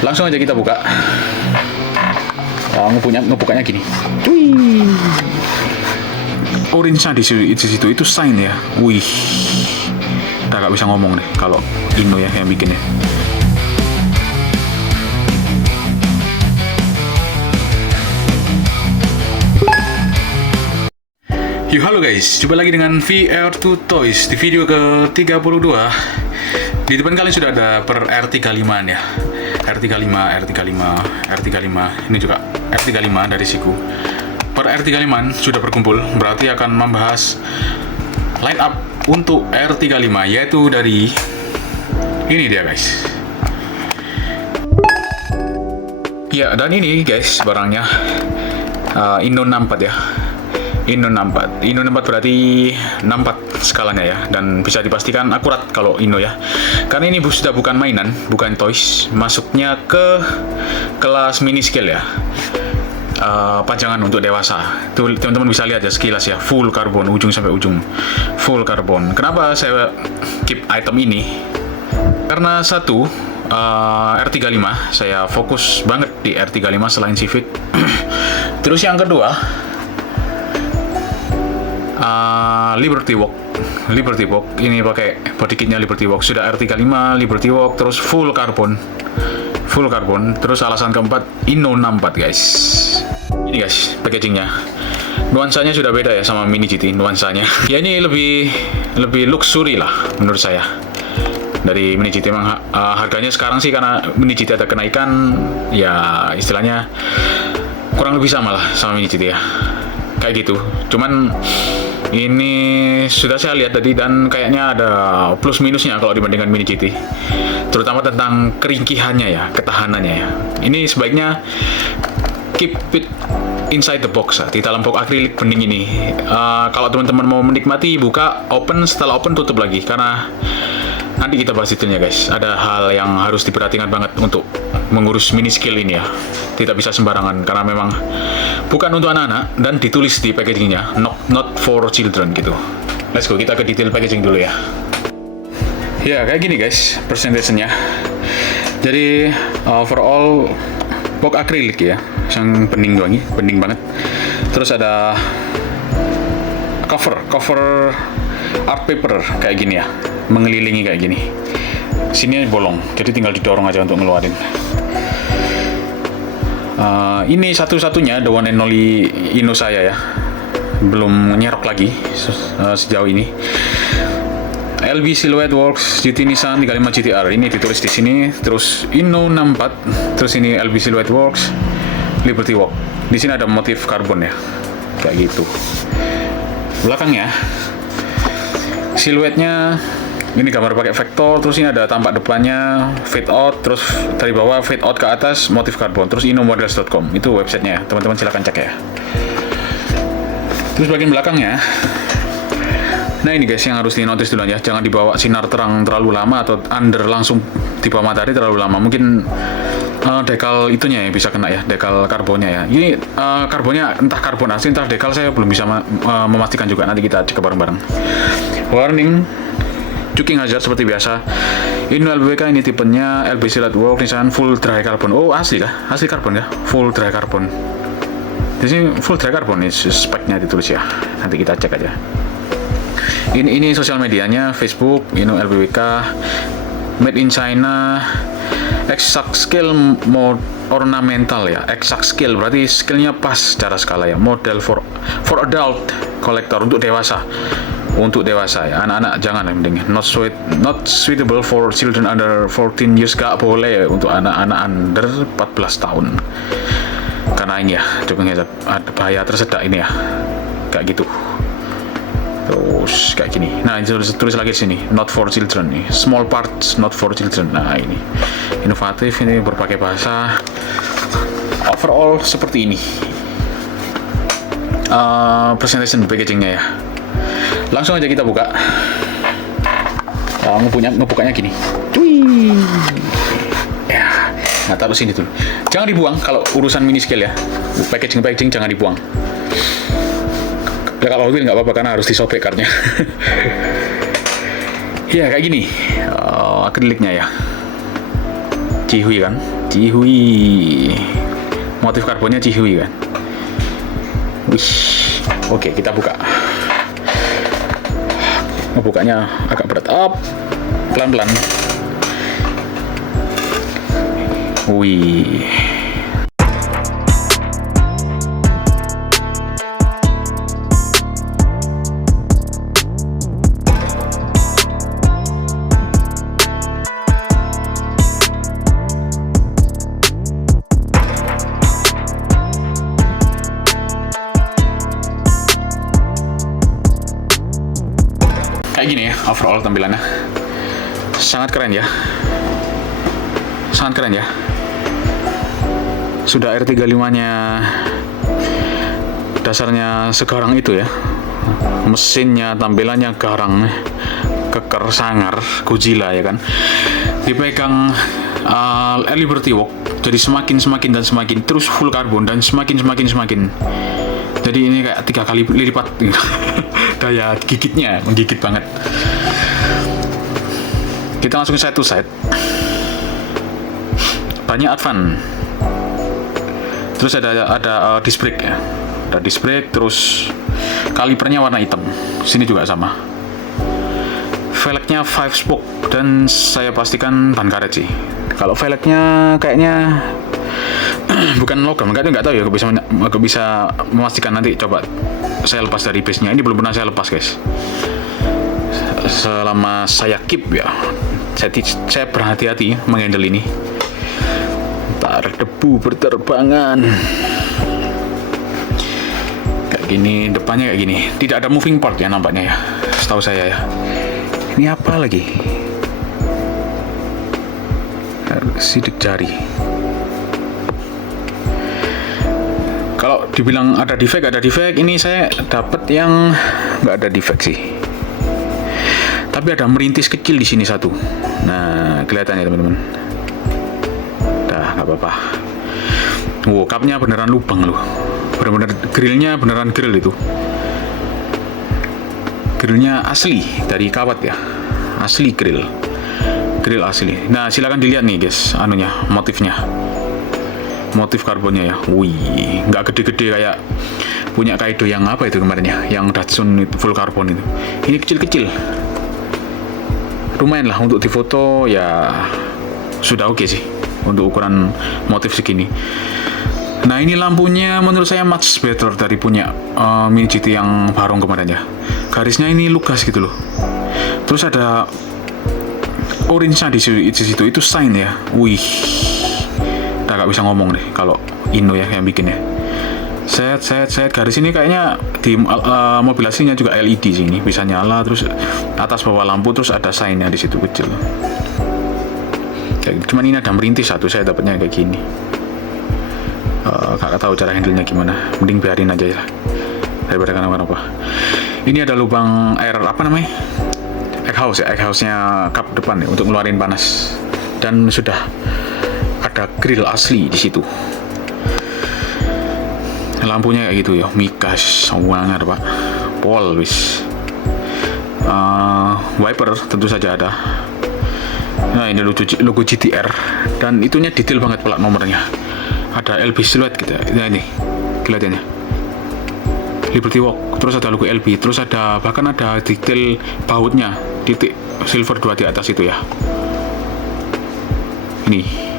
Langsung aja kita buka. Ngebukanya gini. Wih. Orange-nya di situ itu sign ya. Wih. Udah gak bisa ngomong deh kalau Inno ya yang bikinnya. Yo, halo guys, jumpa lagi dengan VR2 Toys di video ke-32. Di depan kalian sudah ada per R35 ya. R35, R35. Ini juga R35 dari Siku. Per R35 sudah berkumpul, berarti akan membahas line up untuk R35, yaitu dari ini dia guys. Ya, dan ini guys barangnya Inno 64 ya. Inno 64 berarti 64 skalanya ya, dan bisa dipastikan akurat kalau Inno ya, karena ini sudah bukan mainan, bukan toys, masuknya ke kelas mini scale ya. Pajangan untuk dewasa. Tuh teman-teman bisa lihat ya sekilas ya, full karbon ujung sampai ujung, full karbon. Kenapa saya keep item ini? Karena satu, R35 saya fokus banget di R35 selain Civic. Terus yang kedua, Liberty Walk ini pakai body kitnya Liberty Walk, sudah R35 Liberty Walk, terus full karbon. Terus alasan keempat, Inno 64 guys. Ini guys packagingnya, nuansanya sudah beda ya sama Mini GT nuansanya. Ya ini lebih luxury lah menurut saya dari Mini GT. Memang harganya sekarang sih karena Mini GT ada kenaikan ya, istilahnya kurang lebih sama lah sama Mini GT ya, kayak gitu. Cuman ini sudah saya lihat tadi dan kayaknya ada plus minusnya kalau dibandingkan Mini GT, terutama tentang keringkihannya ya, ketahanannya ya. Ini sebaiknya keep it inside the box di dalam box akrilik bening ini. Kalau teman-teman mau menikmati, buka, open, setelah open tutup lagi, karena nanti kita bahas detailnya guys. Ada hal yang harus diperhatikan banget untuk mengurus mini scale ini ya, tidak bisa sembarangan karena memang bukan untuk anak-anak dan ditulis di packagingnya not for children gitu. Let's go, kita ke detail packaging dulu ya. Ya kayak gini guys presentationnya. Jadi overall box akrilik ya, yang bening banget. Terus ada cover art paper kayak gini ya, mengelilingi kayak gini. Sini bolong, jadi tinggal didorong aja untuk ngeluarin. Ini satu-satunya the one and only Inno saya ya, belum nyerok lagi sejauh ini. LB Silhouette Works GT Nissan 35 GTR, ini ditulis di sini. Terus Inno 64, terus ini LB Silhouette Works Liberty Walk. Di sini ada motif karbon ya, kayak gitu. Belakangnya siluetnya ini gambar pakai vektor, terus ini ada tampak depannya fade out, terus dari bawah fade out ke atas motif karbon. Terus innomodels.com itu websitenya ya, teman-teman silahkan cek ya. Terus bagian belakangnya, nah ini guys yang harus di notice dulu ya, jangan dibawa sinar terang terlalu lama atau under langsung di bawah matahari terlalu lama, mungkin dekal itunya ya bisa kena ya, dekal karbonnya ya. Ini karbonnya entah karbon asli entah dekal, saya belum bisa memastikan juga, nanti kita cek bareng-bareng. Warning Juking hazard seperti biasa. Inno LBK ini tipenya LB Silhouette Works Nissan full dry carbon. Oh asli kah? Asli karbon ya? Full dry carbon. Di sini full dry carbon ini speknya ditulis ya. Nanti kita cek aja. Ini sosial medianya Facebook Inno LBK, made in China, exact scale mode ornamental ya. Exact scale berarti scale-nya pas secara skala ya. Model for adult collector, untuk dewasa. Untuk dewasa ya, anak-anak jangan ya, mending not suitable for children under 14 years, gak boleh untuk anak-anak under 14 tahun karena ini ya ada bahaya tersedak ini ya, kayak gitu. Terus kayak gini, nah ini tulis lagi di sini not for children nih, small parts not for children. Nah ini inovatif, ini berbagai bahasa. Overall seperti ini presentation packagingnya ya. Langsung aja kita buka. Ngebukanya gini. Wih. Ya, nah taruh sini dulu. Jangan dibuang kalau urusan mini scale ya. Packaging jangan dibuang. Ya kalau mobil nggak apa-apa karena harus disobek kartnya. Ya kayak gini. Akriliknya ya. Cihui kan. Cihui. Motif karbonnya Cihui kan. Wih. Oke, kita buka. Ngebukanya agak berat. Up. Pelan-pelan. Wih. Kayak gini ya overall tampilannya. Sangat keren ya. Sangat keren ya. Sudah R35-nya dasarnya segarang itu ya. Mesinnya, tampilannya garang, keker, sangar, Godzilla ya kan. Dipegang Air Liberty Walk, jadi semakin dan semakin terus full karbon dan semakin. Jadi ini kayak 3 kali lipat daya gigitnya, menggigit banget. Kita langsung side to side. Banyak advance. Terus ada disc brake ya. Ada disc brake, terus kalipernya warna hitam. Sini juga sama. Velgnya 5 spoke dan saya pastikan ban karet sih. Kalau velgnya kayaknya bukan logam, nggak tahu ya. Aku bisa memastikan, nanti coba saya lepas dari base-nya. Ini belum pernah saya lepas guys. Selama saya keep ya, saya berhati-hati menghandle ini. Ntar debu berterbangan. Kayak gini, depannya kayak gini. Tidak ada moving part ya nampaknya ya, setahu saya ya. Ini apa lagi? Sidik jari. Kalau dibilang ada defect, ini saya dapat yang nggak ada defect sih. Tapi ada merintis kecil di sini satu. Nah, kelihatan ya teman-teman. Dah, nggak apa-apa. Wow, kapnya beneran lubang loh. Bener-bener grillnya beneran grill itu. Grillnya asli dari kawat ya. Asli grill asli. Nah, silakan dilihat nih guys, motifnya. Motif karbonnya ya. Wih, nggak gede-gede kayak punya Kaido yang apa itu kemarin ya, yang Datsun itu full karbon itu. Ini kecil-kecil. Lumayan lah untuk difoto ya, sudah oke sih untuk ukuran motif segini. Nah, ini lampunya menurut saya much better dari punya Mini GT yang Barong kemarin ya. Garisnya ini lugas gitu loh. Terus ada orange-nya di situ, itu sign ya. Wih, udah gak bisa ngomong deh kalau Inno ya yang bikin ya. Set garis ini kayaknya di mobil aslinya juga LED sih, ini bisa nyala, terus atas bawah lampu, terus ada sign-nya di situ kecil. Cuman ini ada merintis satu, saya dapatnya kayak gini. Gak tahu cara handle-nya gimana, mending biarin aja ya daripada kenapa-napa. Ini ada lubang air apa namanya, egghouse-nya kap depan ya, untuk ngeluarin panas. Dan sudah ada grill asli di situ. Lampunya kayak gitu ya, mikas sangar pak. Pol wis. Wiper tentu saja ada. Nah, ini logo GTR dan itunya detail banget plat nomornya. Ada LB silhouette gitu ya. Nah, ini kelihatannya Liberty Walk, terus ada logo LB, terus bahkan ada detail bautnya, titik silver 2 di atas itu ya. Ini.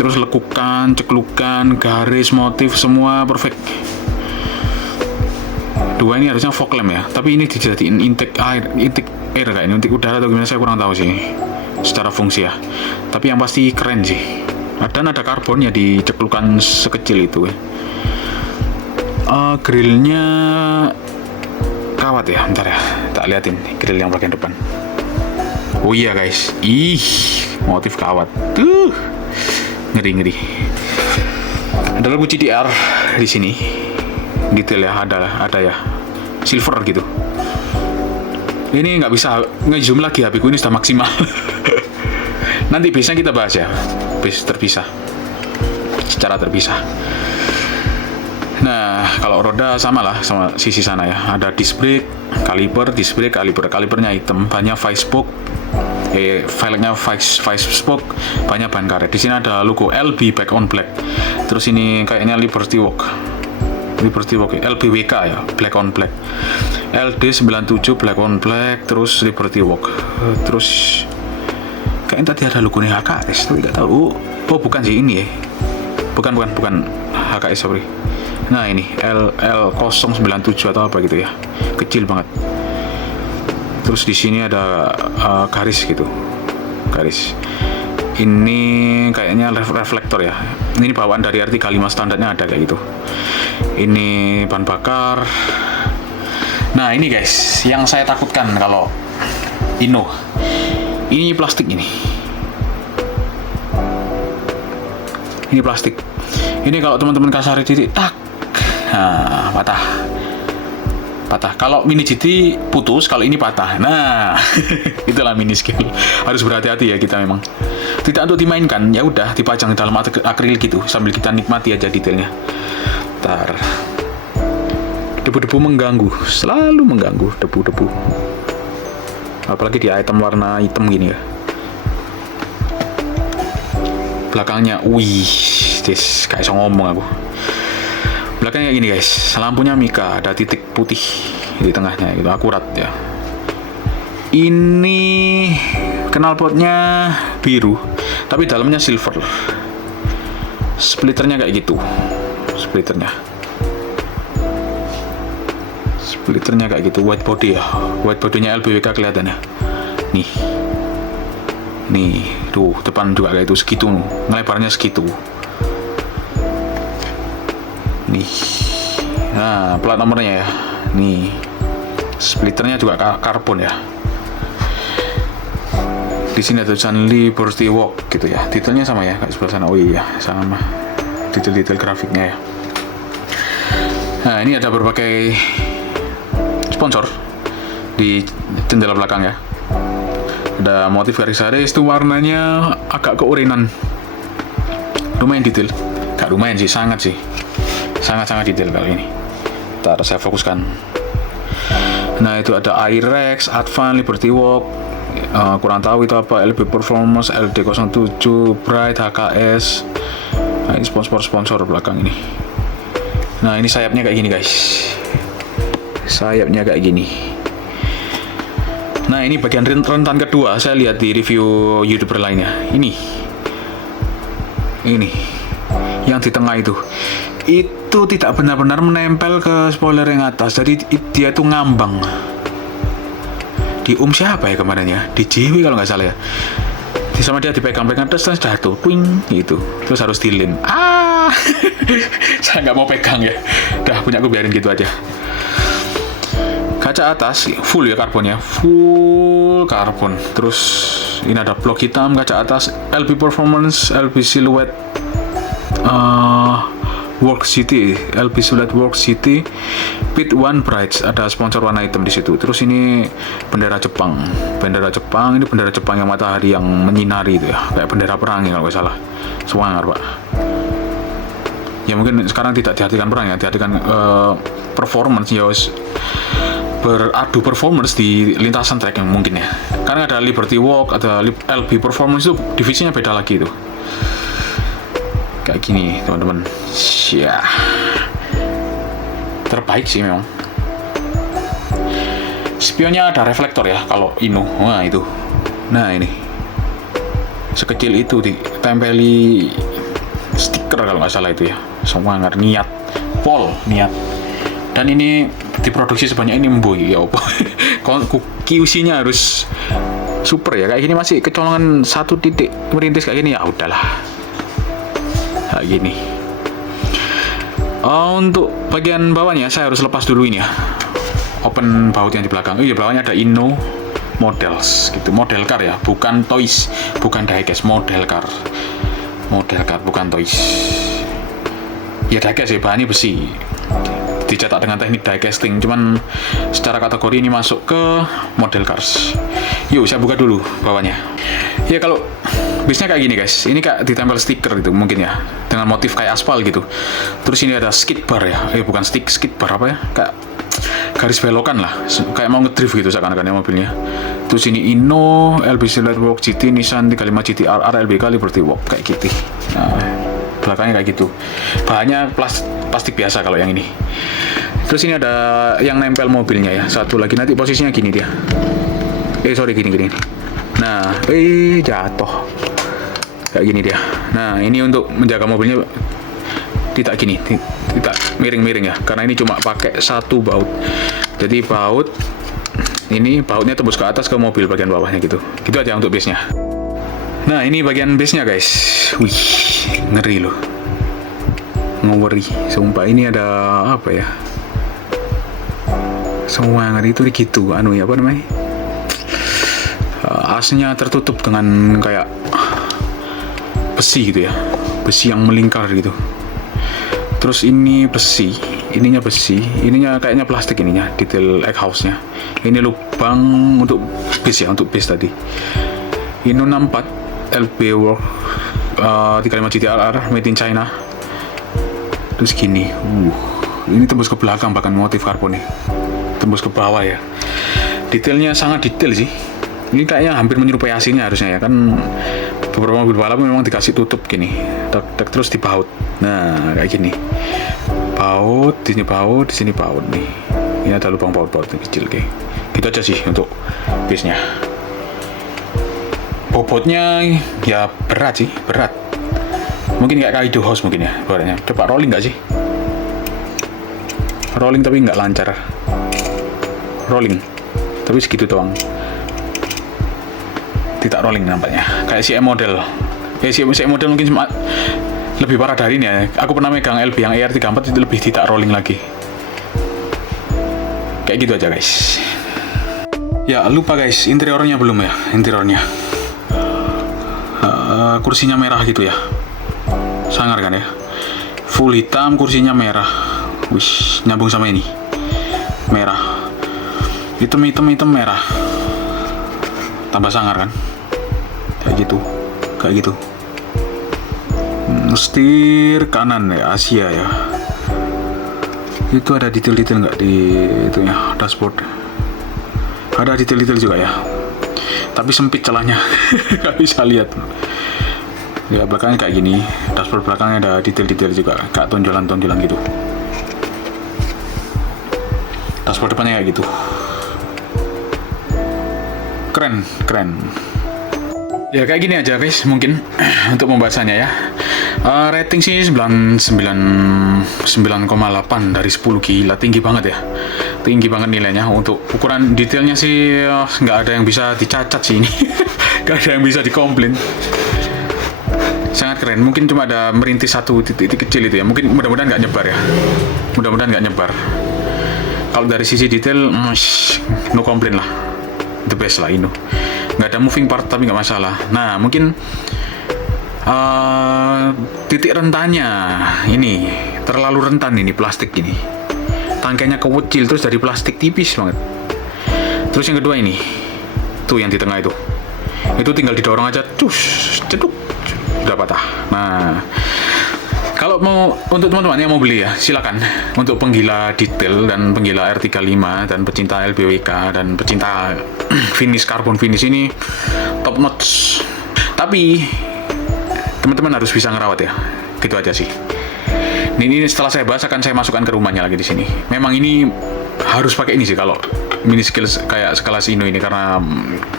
Terus lekukan, ceklukan, garis, motif semua perfect. Dua ini harusnya fog lamp ya, tapi ini dijadiin intake air kayaknya, intake udara atau gimana saya kurang tahu sih secara fungsi ya. Tapi yang pasti keren sih. Dan ada karbon ya di ceklukan sekecil itu ya. Grillnya kawat ya, bentar ya, tak liatin grill yang bagian depan. Oh iya guys, motif kawat tuh, ngeri. Ada logo GTR di sini, detail ya, ada ya, silver gitu. Ini nggak bisa nge-zoom lagi, HP ku ini sudah maksimal. Nanti biasanya kita bahas ya, terpisah, secara terpisah. Nah, kalau roda sama lah sama sisi sana ya. Ada disc brake, kalipernya hitam, banyak 5 spoke. velgnya 5 spoke, banyak ban karet. Di sini ada logo LB back on black. Terus ini kayaknya Liberty Walk LBWK ya, black on black. LD97 black on black, terus Liberty Walk. Terus kayaknya tadi ada logonya HKS, tapi nggak tahu. Oh bukan sih ini ya, bukan HKS, sorry. Nah ini L097 atau apa gitu ya, kecil banget. Terus di sini ada garis gitu, garis. Ini kayaknya reflektor ya. Ini bawaan dari R35 standarnya ada kayak gitu. Ini ban bakar. Nah ini guys, yang saya takutkan kalau Inno, ini plastik ini. Ini plastik. Ini kalau teman-teman kasar titik tak, nah, patah. Kalau mini GT putus, kalau ini patah. Nah, itulah mini scale. Harus berhati-hati ya kita memang. Tidak untuk dimainkan, ya udah dipajang dalam akrilik gitu sambil kita nikmati aja detailnya. Ntar debu-debu mengganggu, selalu mengganggu debu-debu. Apalagi di item warna hitam gini ya. Belakangnya, wih, kayak so ngomong aku. Belakangnya gini guys, lampunya Mika, ada titik putih di tengahnya, itu akurat ya. Ini knalpotnya biru, tapi dalamnya silver. Splitternya kayak gitu, splitternya kayak gitu, white body ya, white bodinya LBWK kelihatan ya. Nih, tuh depan juga kayak itu, segitu, ngelebarnya segitu. Nih, nah plat nomornya ya, nih splitternya juga karbon ya. Di sini ada tulisan Liberty Walk gitu ya, detailnya sama ya kayak sebelah sana. Oh iya, sama detail grafiknya ya. Nah ini ada berbagai sponsor di jendela belakang ya. Ada motif garis-garis, itu warnanya agak keurinan, lumayan detail. Gak lumayan sih, sangat detail kali ini. Ntar saya fokuskan. Nah itu ada Irex, Advan, Liberty Walk, kurang tahu itu apa, LB Performance, LD07, Bright, HKS. Nah ini sponsor belakang ini. Nah ini sayapnya kayak gini guys, sayapnya kayak gini. Nah ini bagian rentan kedua, saya lihat di review YouTuber lainnya. Ini yang di tengah itu tidak benar-benar menempel ke spoiler yang atas, jadi dia tuh ngambang. Di siapa ya kemarin ya, di JW kalau nggak salah ya, sama dia dipegang-pegang terus jatuh, twing gitu, terus harus dilin. Saya nggak mau pegang ya, udah punya aku biarin gitu aja. Kaca atas full ya karbonnya, full karbon. Terus ini ada blok hitam kaca atas, LB Performance, LB Silhouette, Work City, LB Silhouette Work City, Pit One Bright, ada sponsor warna hitam di situ. Terus ini bendera Jepang, ini bendera Jepang yang matahari yang menyinari itu ya, kayak bendera perang ya kalau nggak salah. Semangar pak. Ya mungkin sekarang tidak diartikan perang ya, diartikan performance ya, beradu performance di lintasan track yang mungkin ya. Karena ada Liberty Walk, ada LB Performance, itu divisinya beda lagi itu. Kayak gini teman-teman. Ya, terbaik sih memang. Spionnya ada reflektor ya kalau Inno. Wah itu. Nah ini sekecil itu ditempeli stiker kalau nggak salah itu ya. Semua nggak niat dan ini diproduksi sebanyak ini memboy ya apa. QC-nya harus super ya, kayak gini masih kecolongan satu titik merintis kayak gini ya udahlah kayak gini. Untuk bagian bawahnya saya harus lepas dulu ini ya, open baut yang di belakang. Iya bawahnya ada Inno Models gitu, model car ya, bukan toys, bukan diecast, model car bukan toys ya. Diecast ya, bahannya besi, dicetak dengan teknik die casting, cuman secara kategori ini masuk ke model cars. Yuk saya buka dulu bawahnya ya. Kalau bisnya kayak gini guys, ini kayak ditempel stiker gitu mungkin ya, dengan motif kayak aspal gitu. Terus ini ada skid bar ya, bukan skid bar apa ya, kayak garis belokan lah, kayak mau ngedrift gitu seakan-akan ya mobilnya. Terus ini Inno, LBC Lightwalk GT, Nissan 35 GT RR, LBK Liberty Walk kayak gitu. Nah, belakangnya kayak gitu. Bahannya plastik biasa kalau yang ini. Terus ini ada yang nempel mobilnya ya. Satu lagi nanti posisinya gini dia. Sorry gini. Nah, jatuh. Kayak gini dia. Nah, ini untuk menjaga mobilnya tidak gini, tidak miring-miring ya. Karena ini cuma pakai satu baut. Jadi baut ini bautnya tembus ke atas ke mobil bagian bawahnya gitu. Gitu aja untuk base-nya. Nah, ini bagian base-nya guys. Wih, ngeri loh. Ngeri. Sumpah ini ada apa ya? Semua ngeri itu gitu. Apa namanya? Asnya tertutup dengan kayak besi gitu ya, besi yang melingkar gitu. Terus ini besi, ininya kayaknya plastik ininya, detail egg house-nya. Ini lubang untuk base ya, untuk base tadi. Inno 64 LB Work 35 GTRR made in China. Terus gini, ini tembus ke belakang bahkan motif karbon nih, tembus ke bawah ya. Detailnya sangat detail sih. Ini kayaknya hampir menyerupai aslinya harusnya ya kan. Beberapa mobil balap memang dikasih tutup gini, terus dibaut. Nah kayak gini, baut di sini baut nih. Ini ada lubang baut kecil kayak gitu aja sih untuk base nya. Bobotnya ya berat. Mungkin kayak Kaido House mungkin ya bahannya. Coba rolling nggak sih? Rolling tapi nggak lancar. Rolling tapi segitu doang. Tidak rolling nampaknya, kayak CM model. CM model mungkin lebih parah dari ini ya. Aku pernah megang LB yang ER34 itu lebih tidak rolling lagi. Kayak gitu aja guys. Ya lupa guys, interiornya belum ya. Kursinya merah gitu ya. Sangar kan ya. Full hitam, kursinya merah. Wih, nyambung sama ini. Merah. Hitam merah. Tambah sangar kan. Kayak gitu. Setir kanan ya, Asia ya. Itu ada detail-detail nggak di itunya dashboard? Ada detail-detail juga ya. Tapi sempit celahnya, nggak bisa lihat. Ya belakangnya kayak gini. Dashboard belakangnya ada detail-detail juga, kayak tonjolan-tonjolan gitu. Dashboard depannya kayak gitu. Keren. Ya kayak gini aja guys mungkin untuk pembahasannya ya. Rating sih 9,8 dari 10. Gila, tinggi banget nilainya. Untuk ukuran detailnya sih nggak ada yang bisa dicacat sih ini. Nggak ada yang bisa dikomplain. Sangat keren. Mungkin cuma ada merintis satu titik kecil itu ya. Mungkin mudah-mudahan nggak nyebar. Kalau dari sisi detail no komplain lah, the best lah Inno. Nggak ada moving part tapi nggak masalah. Nah mungkin titik rentannya ini terlalu rentan, ini plastik ini. Tangkainya kecil terus dari plastik tipis banget. Terus yang kedua ini, tuh yang di tengah itu tinggal didorong aja, ceduk, udah patah. Nah kalau mau untuk teman-teman yang mau beli ya silakan. Untuk penggila detail dan penggila R35 dan pecinta LBWK dan pecinta carbon finish ini top notch. Tapi teman-teman harus bisa ngerawat ya. Gitu aja sih. Ini setelah saya bahas akan saya masukkan ke rumahnya lagi di sini. Memang ini harus pakai ini sih kalau mini skills kayak sekelas Inno ini karena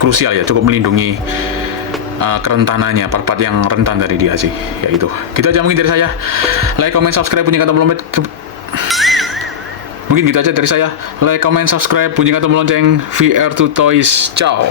krusial ya, cukup melindungi kerentanannya, part-part yang rentan dari dia sih, ya itu. Gitu aja mungkin dari saya. Like, comment, subscribe, bunyikan tombol lonceng. Mungkin gitu aja dari saya. Like, comment, subscribe, bunyikan tombol lonceng. VR2 Toys. Ciao.